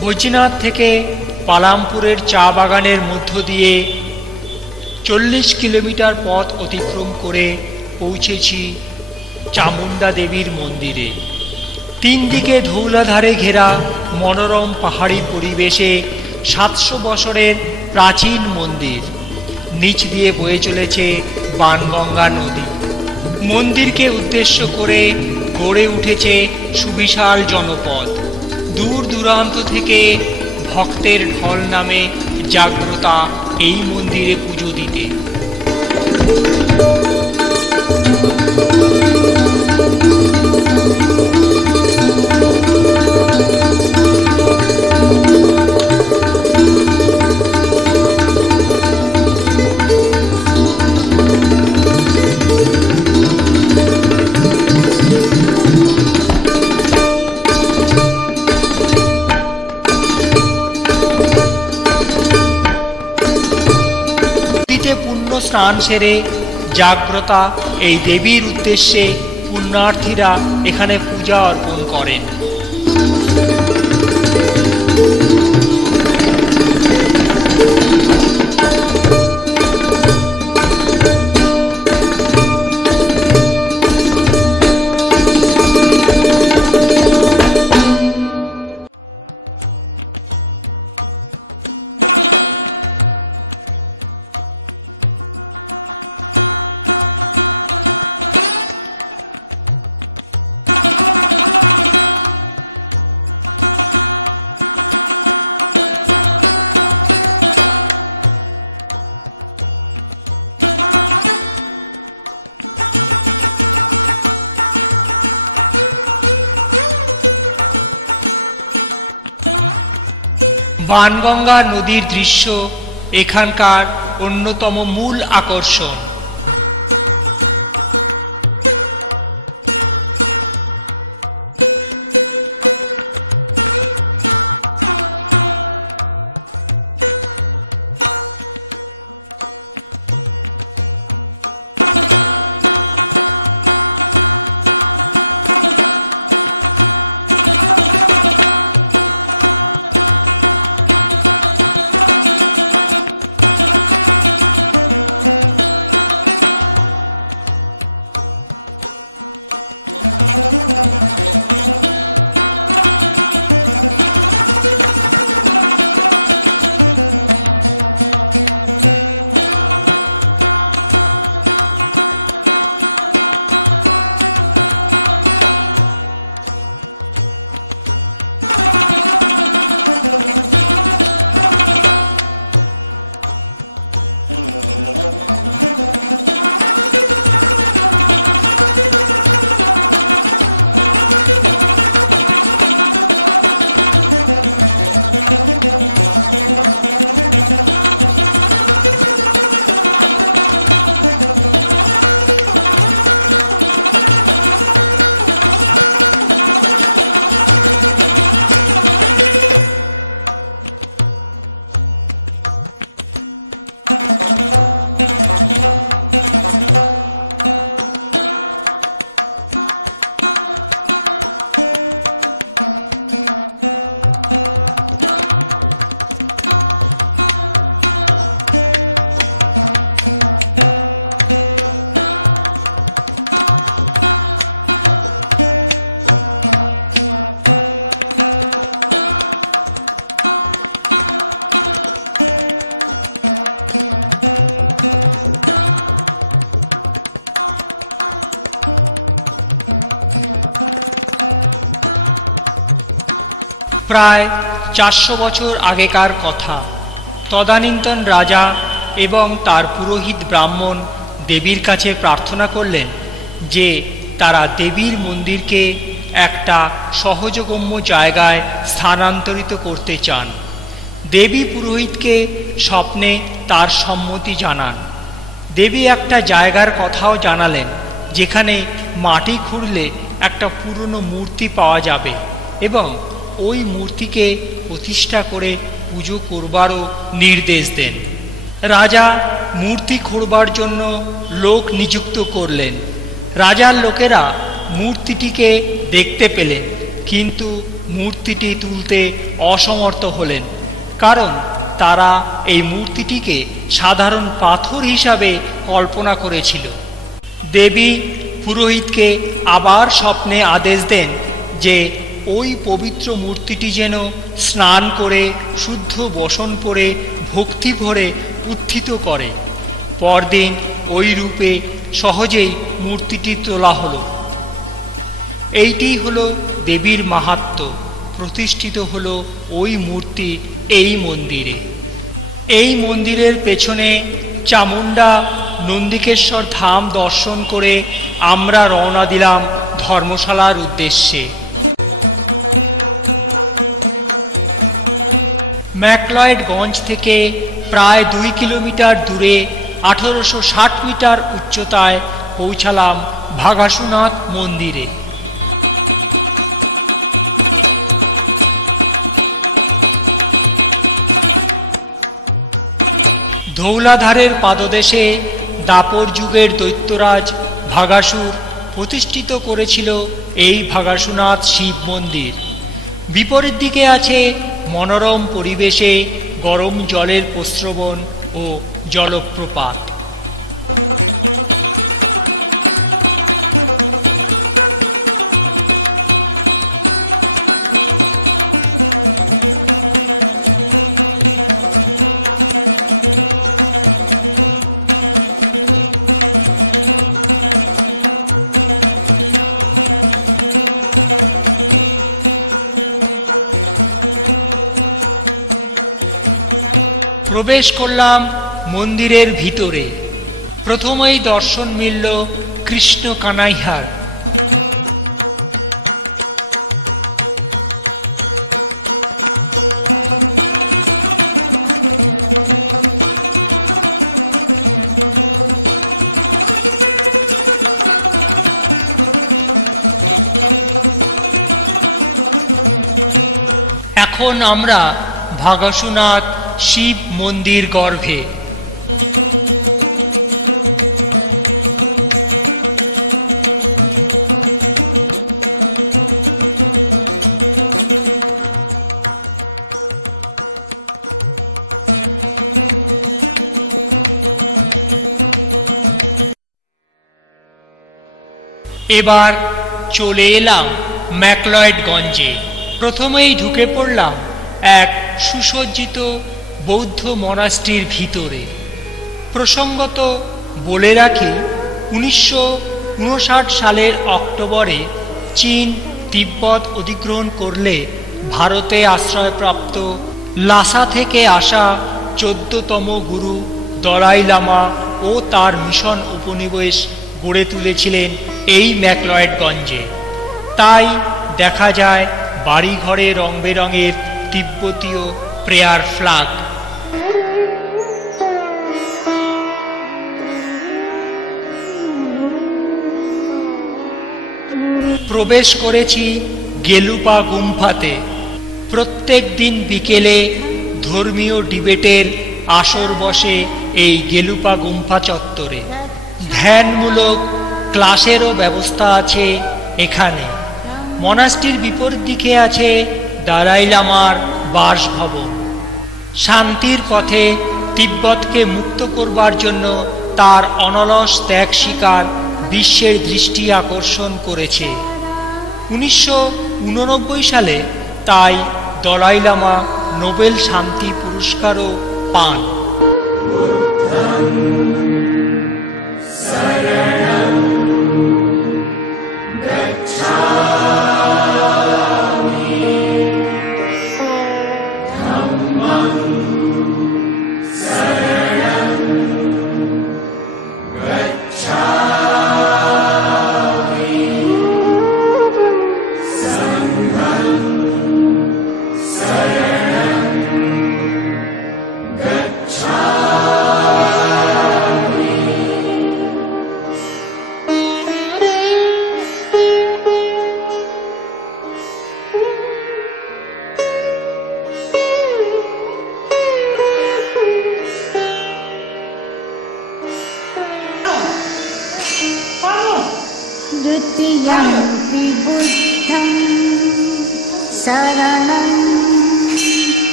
বৈদ্যনাথ থেকে পালামপুরের চা বাগানের মধ্য দিয়ে 40 কিলোমিটার পথ অতিক্রম করে পৌঁছেছি চামুণ্ডা দেবীর মন্দিরে। 3 দিকে ধৌলাধারে ঘেরা মনোরম পাহাড়ি পরিবেশে 700 বছরের প্রাচীন মন্দির। নিচ দিয়ে বয়ে চলেছে বাণগঙ্গা নদী। মন্দিরকে উদ্দেশ্য করে গড়ে উঠেছে সুবিশাল জনপদ। দূর দূরান্ত থেকে ভক্তের ঢল নামে জাগ্রতা এই মন্দিরে পুজো দিতে। স্নান সেরে জাগ্রতা এই দেবীর উদ্দেশ্যে পুণ্যার্থীরা এখানে পূজা অর্পণ করেন। বাণগঙ্গা নদীর দৃশ্য এখানকার অন্যতম মূল আকর্ষণ। প্রায় 400 বছর আগেকার কথা। তদানীন্তন রাজা এবং তার পুরোহিত ব্রাহ্মণ দেবীর কাছে প্রার্থনা করলেন যে তারা দেবীর মন্দিরকে একটা সহজগম্য জায়গায় স্থানান্তরিত করতে চান। দেবী পুরোহিতকে স্বপ্নে তার সম্মতি জানান। দেবী একটা জায়গার কথাও জানালেন যেখানে মাটি খুঁড়লে একটা পুরনো মূর্তি পাওয়া যাবে এবং ওই মূর্তিকে প্রতিষ্ঠা করে পুজো করবারও নির্দেশ দেন। রাজা মূর্তি খুঁড়বার জন্য লোক নিযুক্ত করলেন। রাজার লোকেরা মূর্তিটিকে দেখতে পেলেন, কিন্তু মূর্তিটি তুলতে অসমর্থ হলেন, কারণ তারা এই মূর্তিটিকে সাধারণ পাথর হিসাবে কল্পনা করেছিল। দেবী পুরোহিতকে আবার স্বপ্নে আদেশ দেন যে ওই পবিত্র মূর্তিটি যেন স্নান করে শুদ্ধ বসন পরে ভক্তি ভরে উত্থিত করে। পরদিন ওই রূপে সহজেই মূর্তিটি তোলা হলো। এইটি হলো দেবীর মাহাত্ম্য। প্রতিষ্ঠিত হলো ওই মূর্তি এই মন্দিরে। এই মন্দিরের পেছনে চামুণ্ডা নন্দিকেশ্বর ধাম দর্শন করে আমরা রওনা দিলাম ধর্মশালার উদ্দেশ্যে। ম্যাকলয়েডগঞ্জ থেকে প্রায় 2 কিলোমিটার দূরে 1860 মিটার উচ্চতায় পৌঁছালাম ভাগাসুনাথ মন্দিরে। ধৌলাধারের পাদদেশে দাপর যুগের দৈত্যরাজ ভাগাসুর প্রতিষ্ঠিত করেছিল এই ভাগাসুনাথ শিব মন্দির। বিপরীত দিকে আছে মনোরম পরিবেশে গরম জলের প্রস্রবণ ও জলপ্রপাত। প্রবেশ করলাম মন্দিরের ভিতরে। প্রথমেই দর্শন মিলল কৃষ্ণ কানাইহার। এখন আমরা ভাগাসুনাথ শিব মন্দির গর্ভে। এবার চলে এলাম ম্যাকলয়েডগঞ্জে। প্রথমেই ঢুকে পড়লাম এক সুসজ্জিত বৌদ্ধ মনাস্ট্রির ভিতরে। প্রসঙ্গত বলে রাখি, 1959 সালের অক্টোবরে চীন তিব্বত অধিগ্রহণ করলে ভারতে আশ্রয়প্রাপ্ত লাসা থেকে আসা 14তম গুরু দলাই লামা ও তার মিশন উপনিবেশ গড়ে তুলেছিলেন এই ম্যাকলয়েডগঞ্জে। তাই দেখা যায় বাড়িঘরে রং বেরঙের তিব্বতীয় প্রেয়ার ফ্ল্যাগ। প্রবেশ করেছি গেলুপা গুম্ফাতে। প্রত্যেক দিন বিকেলে ধর্মীয় ডিবেটের আসর বসে এই গেলুপা গুম্ফা চত্বরে। ধ্যানমূলক ক্লাসেরও ব্যবস্থা আছে এখানে। মনাস্ট্রির বিপরীত দিকে আছে দলাই লামার বাসভবন। শান্তির পথে তিব্বতকে মুক্ত করবার জন্য তার অনলস ত্যাগ স্বীকার বিশ্বের দৃষ্টি আকর্ষণ করেছে। 1989 সালে তাই দলাই লামা নোবেল শান্তি পুরস্কারও পান।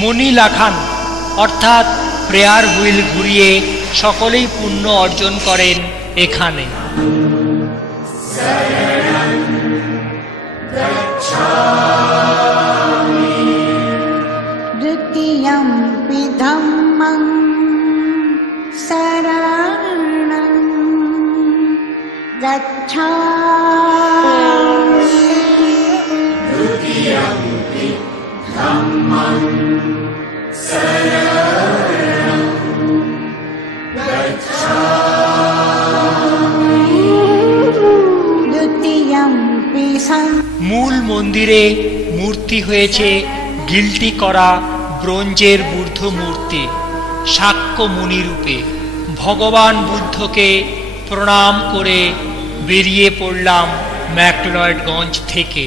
মনি লাখান অর্থাৎ প্রেয়ার হুইল ঘুরিয়ে সকলেই পুণ্য অর্জন করেন এখানে। মূল মন্দিরে মূর্তি হয়েছে গিল্টি করা ব্রোঞ্জের বুদ্ধ মূর্তি শাক্যমুনি রূপে। ভগবান বুদ্ধকে প্রণাম করে বেরিয়ে পড়লাম ম্যাকডোনাল্ডগঞ্জ থেকে।